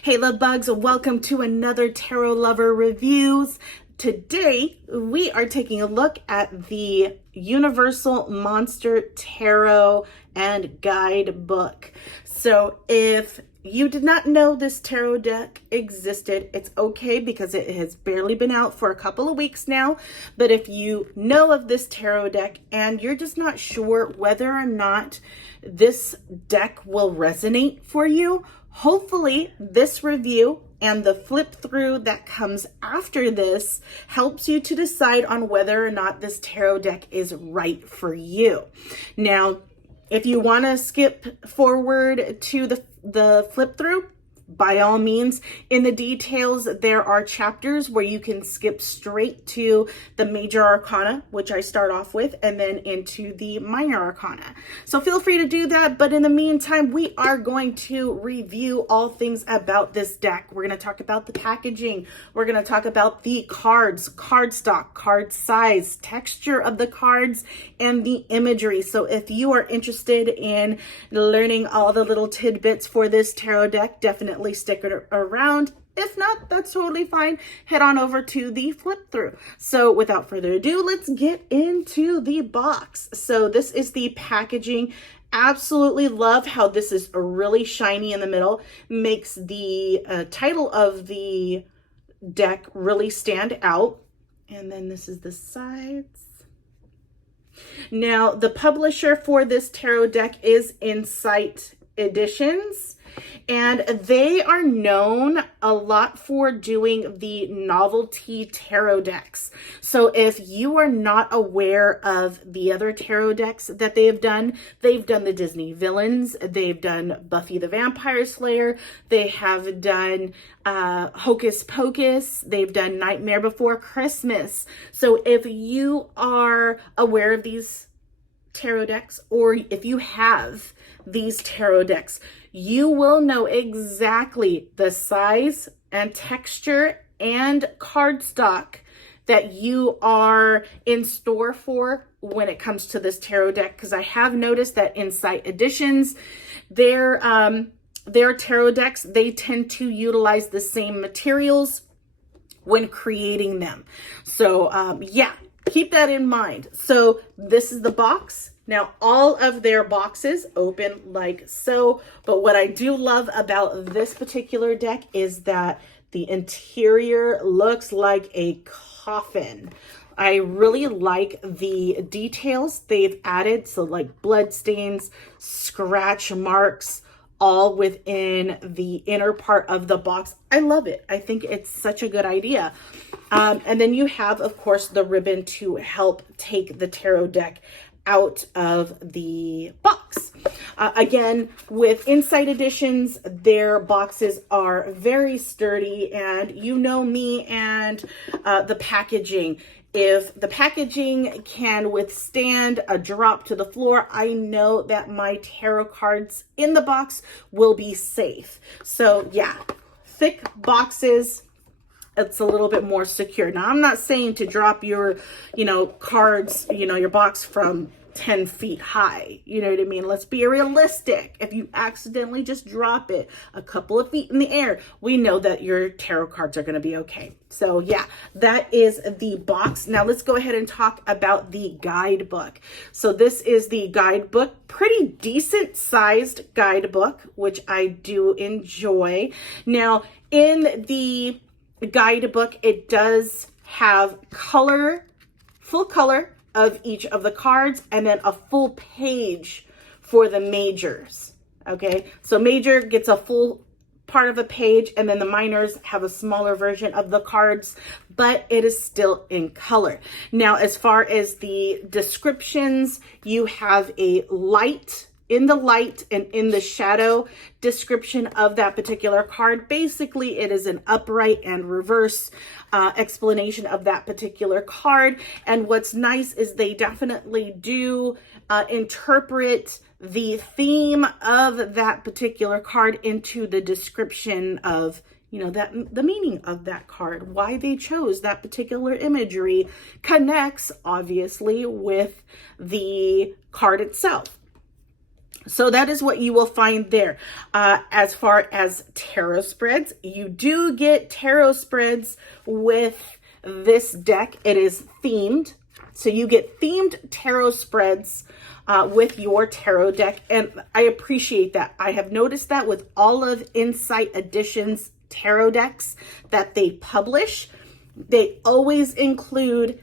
Hey love bugs, welcome to another Tarot Lover Reviews. Today we are taking a look at the Universal Monster Tarot and Guidebook. So if you did not know this tarot deck existed, it's okay because it has barely been out for a couple of weeks now. But if you know of this tarot deck and you're just not sure whether or not this deck will resonate for you, hopefully this review and the flip through that comes after this helps you to decide on whether or not this tarot deck is right for you. Now, if you want to skip forward to the flip through, by all means, in the details, there are chapters where you can skip straight to the Major Arcana, which I start off with, and then into the Minor Arcana. So feel free to do that. But in the meantime, we are going to review all things about this deck. We're going to talk about the packaging. We're going to talk about the cards, card stock, card size, texture of the cards, and the imagery. So if you are interested in learning all the little tidbits for this tarot deck, definitely stick it around. If not, that's totally fine. Head on over to the flip through. So without further ado, let's get into the box. So this is the packaging. Absolutely love how this is really shiny in the middle. Makes the title of the deck really stand out. And then this is the sides. Now, the publisher for this tarot deck is Insight Editions, and they are known a lot for doing the novelty tarot decks. So if you are not aware of the other tarot decks that they've done the Disney villains, they've done Buffy the Vampire Slayer, they have done Hocus Pocus, they've done Nightmare Before Christmas. So if you are aware of these tarot decks, or if you have these tarot decks, you will know exactly the size and texture and cardstock that you are in store for when it comes to this tarot deck. Because I have noticed that Insight Editions, their tarot decks, they tend to utilize the same materials when creating them. So yeah, keep that in mind. So this is the box. Now, all of their boxes open like so, but what I do love about this particular deck is that the interior looks like a coffin. I really like the details they've added, so like blood stains, scratch marks, all within the inner part of the box. I love it. I think it's such a good idea. And then you have, of course, the ribbon to help take the tarot deck out of the box. Again, with Insight Editions, their boxes are very sturdy, and you know me and the packaging. If the packaging can withstand a drop to the floor, I know that my tarot cards in the box will be safe. So yeah, thick boxes, it's a little bit more secure. Now, I'm not saying to drop your, cards, your box from 10 feet high. You know what I mean? Let's be realistic. If you accidentally just drop it a couple of feet in the air, we know that your tarot cards are going to be okay. So yeah, that is the box. Now let's go ahead and talk about the guidebook. So this is the guidebook, pretty decent sized guidebook, which I do enjoy. Now in the guidebook, it does have full color of each of the cards, and then a full page for the majors. Okay, so major gets a full part of a page, and then the minors have a smaller version of the cards, but it is still in color. Now, as far as the descriptions, you have a in the light and in the shadow description of that particular card. Basically, it is an upright and reverse explanation of that particular card. And what's nice is they definitely do interpret the theme of that particular card into the description of the meaning of that card, why they chose that particular imagery connects obviously with the card itself. So that is what you will find there. As far as tarot spreads, you do get tarot spreads with this deck. It is themed. So you get themed tarot spreads with your tarot deck. And I appreciate that. I have noticed that with all of Insight Edition's tarot decks that they publish, they always include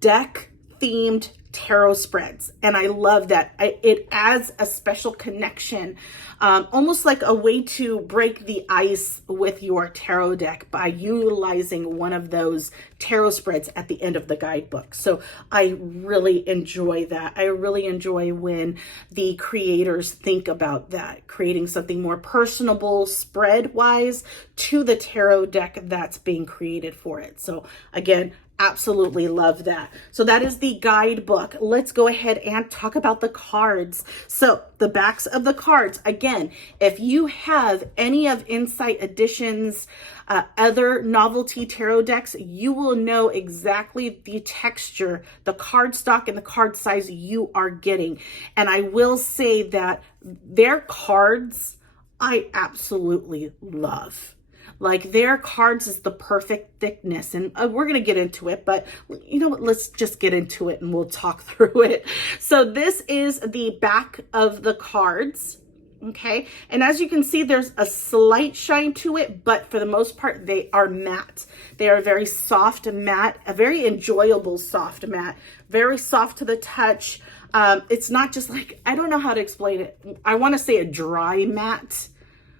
deck themed tarot spreads, and I love that. It adds a special connection, almost like a way to break the ice with your tarot deck by utilizing one of those tarot spreads at the end of the guidebook. So I really enjoy that. I really enjoy when the creators think about that, creating something more personable spread wise to the tarot deck that's being created for it. So again, absolutely love that. So that is the guidebook. Let's go ahead and talk about the cards. So the backs of the cards, again, if you have any of Insight Edition's other novelty tarot decks, you will know exactly the texture, the card stock, and the card size you are getting. And I will say that their cards, I absolutely love. Like, their cards is the perfect thickness, and we're going to get into it, but you know what, let's just get into it and we'll talk through it. So this is the back of the cards, okay? And as you can see, there's a slight shine to it, but for the most part, they are matte. They are very soft matte, a very enjoyable soft matte, very soft to the touch. It's not just like, I don't know how to explain it. I want to say a dry matte,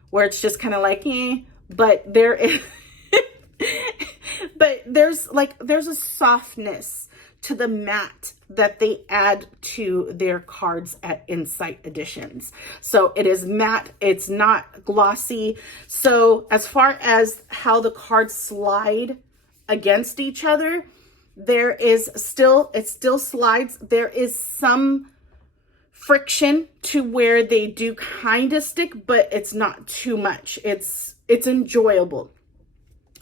where it's just kind of like, but there is, but there's a softness to the matte that they add to their cards at Insight Editions. So it is matte, it's not glossy. So as far as how the cards slide against each other, it still slides. There is some friction to where they do kind of stick, but it's not too much. It's enjoyable.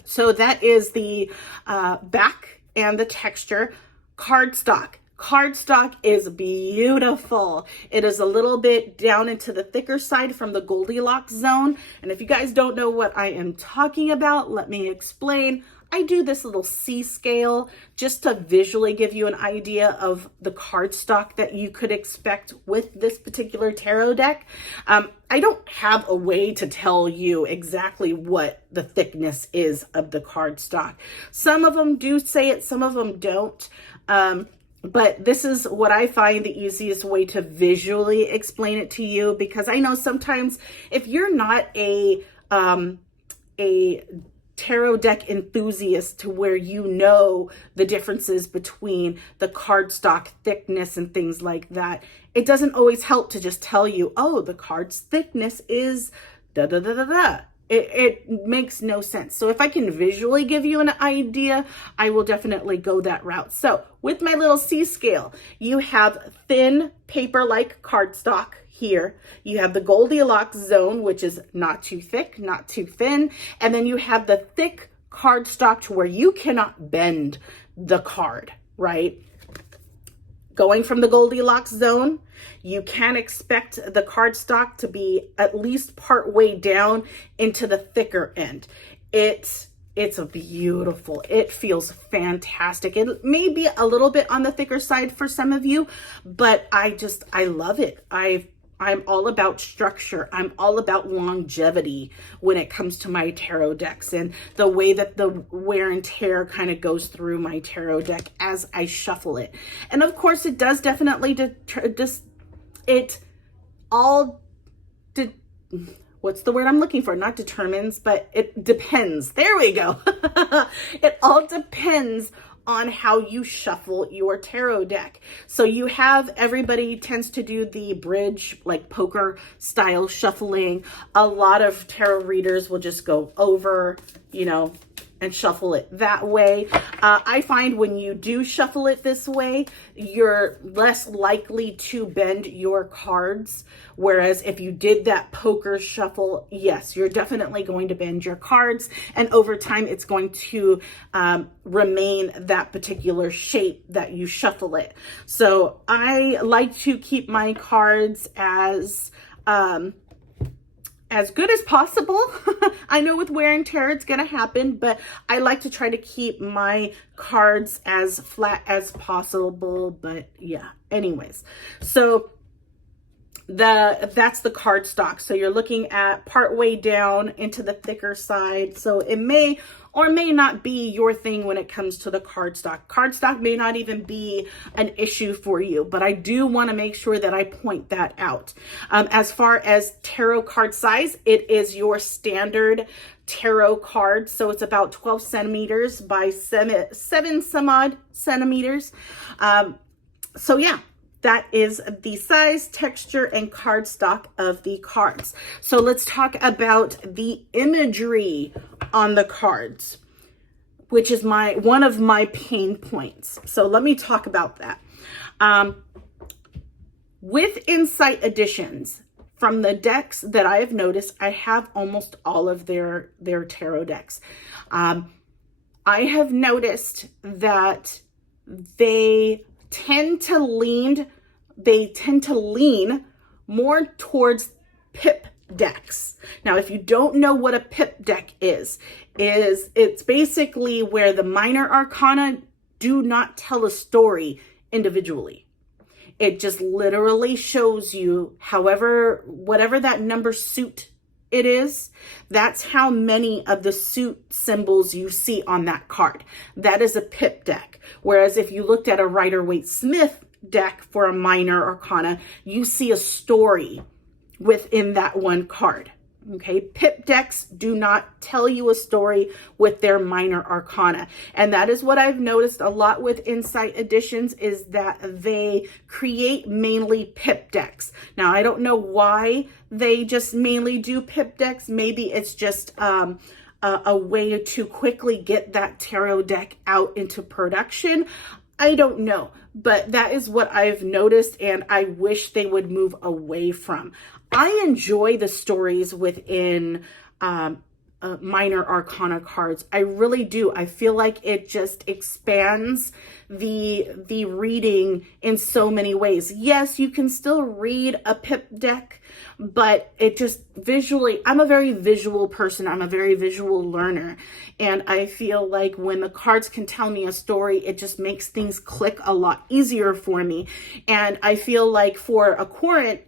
So that is the back and the texture. Cardstock. Cardstock is beautiful. It is a little bit down into the thicker side from the Goldilocks zone. And if you guys don't know what I am talking about, let me explain. I do this little C scale just to visually give you an idea of the cardstock that you could expect with this particular tarot deck. I don't have a way to tell you exactly what the thickness is of the cardstock. Some of them do say it, some of them don't. But this is what I find the easiest way to visually explain it to you, because I know sometimes if you're not a tarot deck enthusiast to where you know the differences between the cardstock thickness and things like that, it doesn't always help to just tell you, oh, the card's thickness is da da da da da. It makes no sense. So if I can visually give you an idea, I will definitely go that route. So with my little C scale, you have thin paper-like cardstock here. You have the Goldilocks zone, which is not too thick, not too thin. And then you have the thick cardstock to where you cannot bend the card, right? Going from the Goldilocks zone, you can expect the cardstock to be at least part way down into the thicker end. It's a beautiful, it feels fantastic. It may be a little bit on the thicker side for some of you, but I love it. I'm all about structure. I'm all about longevity when it comes to my tarot decks and the way that the wear and tear kind of goes through my tarot deck as I shuffle it. And of course, it does definitely what's the word I'm looking for? Not determines, but it depends. There we go. It all depends on how you shuffle your tarot deck. So you have, everybody tends to do the bridge, like poker style shuffling. A lot of tarot readers will just go over, and shuffle it that way. I find when you do shuffle it this way, you're less likely to bend your cards. Whereas if you did that poker shuffle, yes, you're definitely going to bend your cards. And over time, it's going to remain that particular shape that you shuffle it. So I like to keep my cards as good as possible. I know with wear and tear it's gonna happen, but I like to try to keep my cards as flat as possible. But yeah, anyways, so that's the card stock. So you're looking at part way down into the thicker side. So it may or may not be your thing when it comes to the cardstock. Cardstock may not even be an issue for you, but I do want to make sure that I point that out. As far as tarot card size, it is your standard tarot card. So it's about 12 centimeters by seven some odd centimeters. So yeah. That is the size, texture, and cardstock of the cards. So let's talk about the imagery on the cards, which is one of my pain points. So let me talk about that. With Insight Editions, from the decks that I have noticed, I have almost all of their tarot decks. I have noticed that they tend to lean more towards pip decks. Now, if you don't know what a pip deck is it's basically where the minor arcana do not tell a story individually. It just literally shows you whatever that number suit it is, that's how many of the suit symbols you see on that card. That is a pip deck. Whereas if you looked at a Rider-Waite-Smith deck for a minor arcana, you see a story within that one card. Okay, pip decks do not tell you a story with their minor arcana. And that is what I've noticed a lot with Insight Editions, is that they create mainly pip decks. Now, I don't know why they just mainly do pip decks. Maybe it's just a way to quickly get that tarot deck out into production. I don't know, but that is what I've noticed, and I wish they would move away from. I enjoy the stories within minor arcana cards. I really do. I feel like it just expands the reading in so many ways. Yes, you can still read a pip deck, but it just visually, I'm a very visual person. I'm a very visual learner. And I feel like when the cards can tell me a story, it just makes things click a lot easier for me. And I feel like for a querent,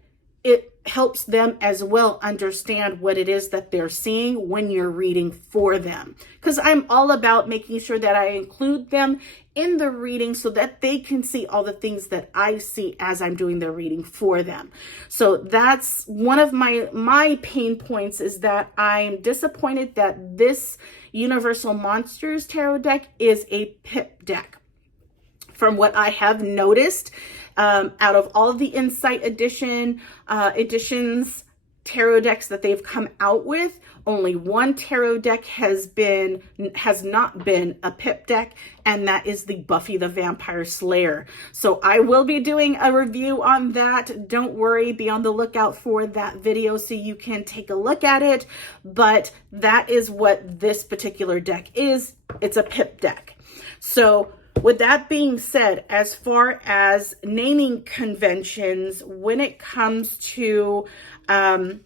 it helps them as well understand what it is that they're seeing when you're reading for them. Because I'm all about making sure that I include them in the reading so that they can see all the things that I see as I'm doing the reading for them. So that's one of my pain points, is that I'm disappointed that this Universal Monsters tarot deck is a pip deck. From what I have noticed, out of all of the Insight editions tarot decks that they've come out with, only one tarot deck has not been a pip deck, and that is the Buffy the Vampire Slayer. So I will be doing a review on that. Don't worry, be on the lookout for that video so you can take a look at it. But that is what this particular deck is. It's a pip deck. So with that being said, as far as naming conventions, when it comes to, when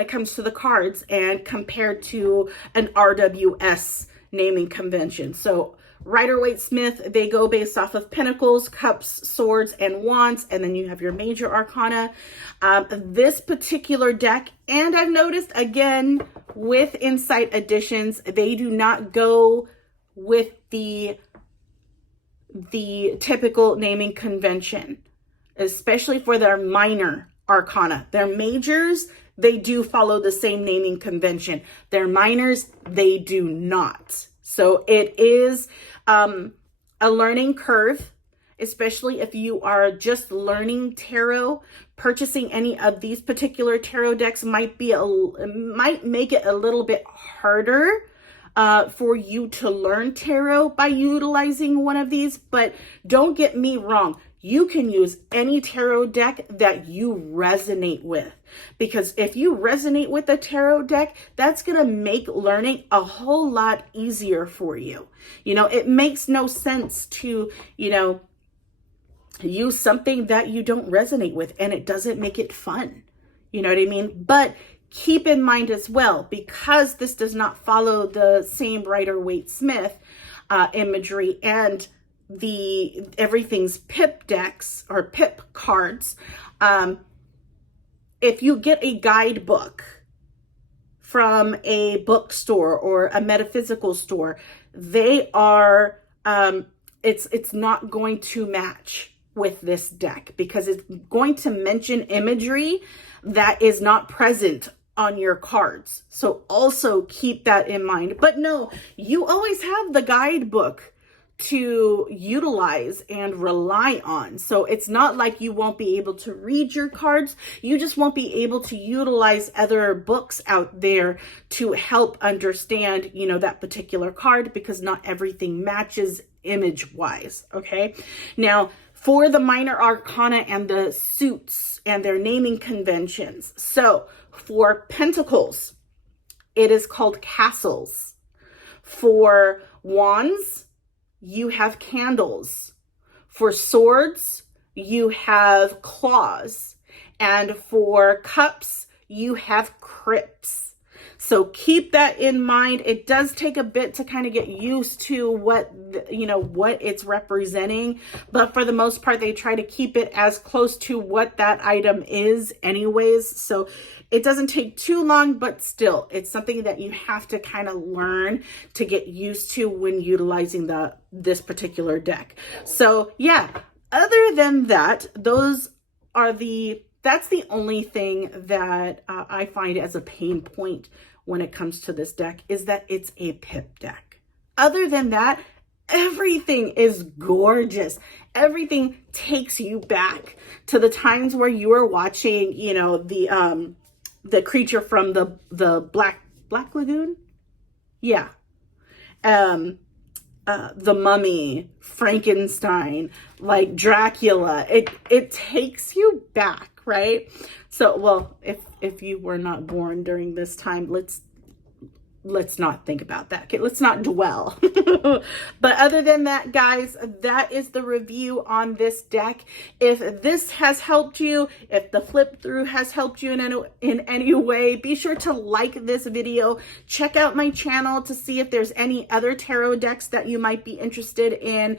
it comes to the cards and compared to an RWS naming convention. So Rider-Waite-Smith, they go based off of Pentacles, Cups, Swords, and Wands, and then you have your Major Arcana. This particular deck, and I've noticed again with Insight Editions, they do not go with the typical naming convention, especially for their minor arcana. Their majors, they do follow the same naming convention. Their minors, they do not. So it is a learning curve, especially if you are just learning tarot. purchasing any of these particular tarot decks might make it a little bit harder for you to learn tarot by utilizing one of these. But don't get me wrong, you can use any tarot deck that you resonate with, because if you resonate with a tarot deck, that's going to make learning a whole lot easier for you. You know, it makes no sense to, you know, use something that you don't resonate with, and it doesn't make it fun. You know what I mean? But keep in mind as well, because this does not follow the same Rider-Waite-Smith imagery and the everything's pip decks or pip cards, if you get a guidebook from a bookstore or a metaphysical store, they are it's not going to match with this deck, because it's going to mention imagery that is not present on your cards. So also keep that in mind. But no, you always have the guidebook to utilize and rely on. So it's not like you won't be able to read your cards. You just won't be able to utilize other books out there to help understand, you know, that particular card, because not everything matches image wise. Okay. Now, for the minor arcana and the suits and their naming conventions. So for Pentacles, it is called castles. For wands, you have candles. For swords, you have claws. And for cups, you have crypts. So keep that in mind. It does take a bit to kind of get used to what, you know, what it's representing. But for the most part, they try to keep it as close to what that item is anyways. So it doesn't take too long, but still, it's something that you have to kind of learn to get used to when utilizing this particular deck. So yeah, other than that, that's the only thing that I find as a pain point when it comes to this deck, is that it's a pip deck. Other than that, everything is gorgeous. Everything takes you back to the times where you were watching, you know, the creature from the Black Lagoon. Yeah. The Mummy, Frankenstein, like Dracula. It takes you back. Right? So, well, if you were not born during this time, let's not think about that. Okay, let's not dwell. But other than that, guys, that is the review on this deck. If this has helped you, if the flip through has helped you in any way, be sure to like this video. Check out my channel to see if there's any other tarot decks that you might be interested in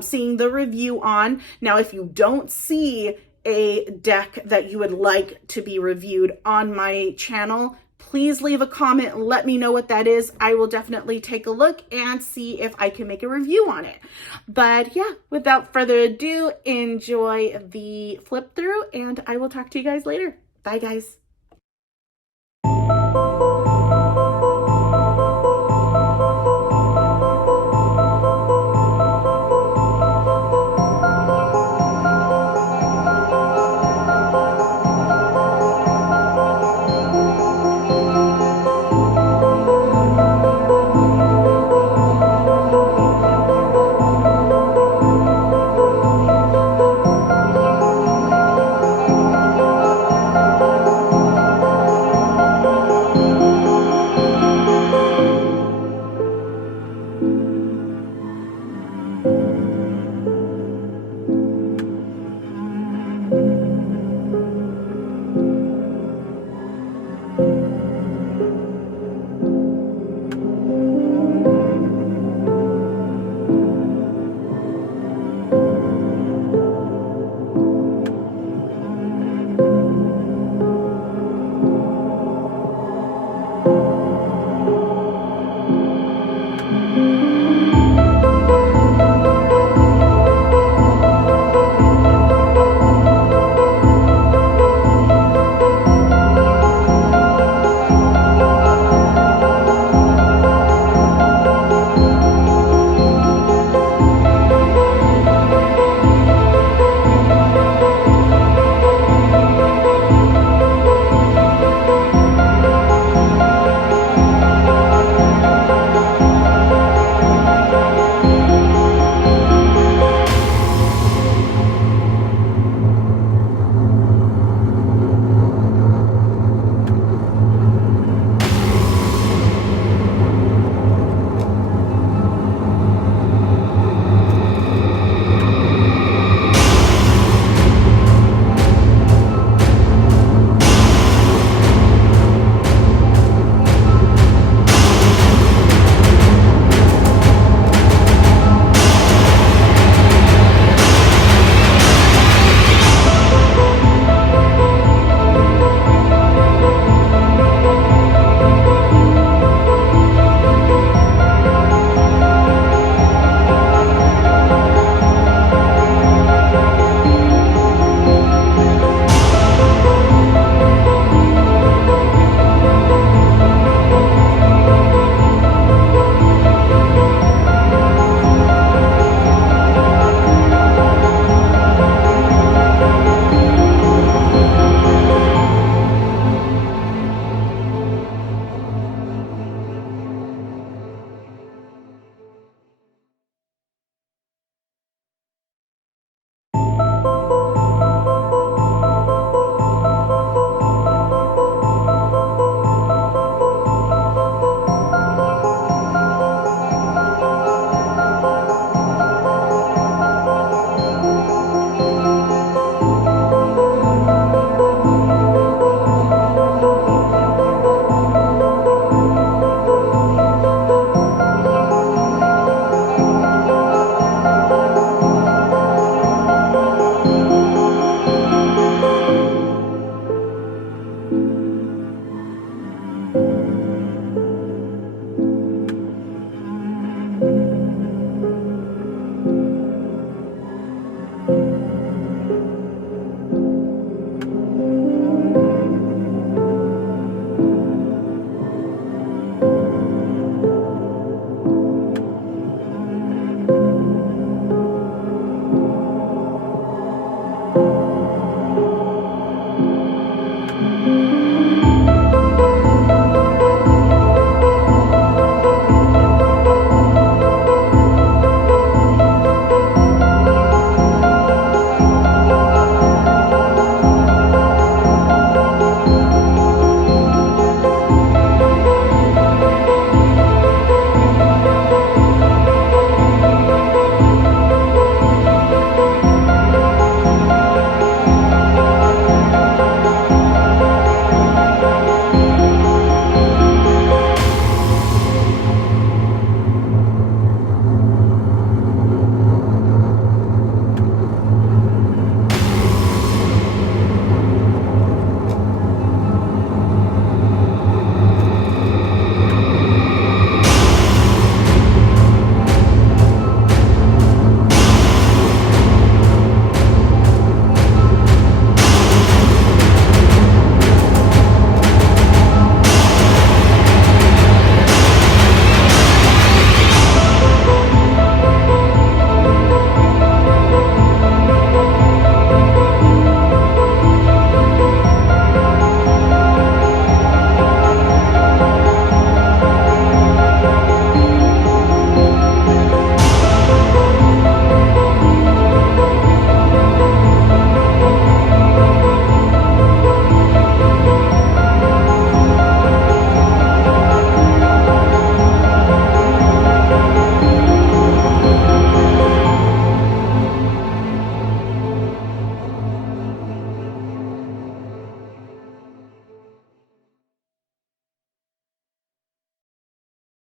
seeing the review on. Now, if you don't see a deck that you would like to be reviewed on my channel, please leave a comment and let me know what that is. I will definitely take a look and see if I can make a review on it. But yeah, without further ado, enjoy the flip through, and I will talk to you guys later. Bye, guys.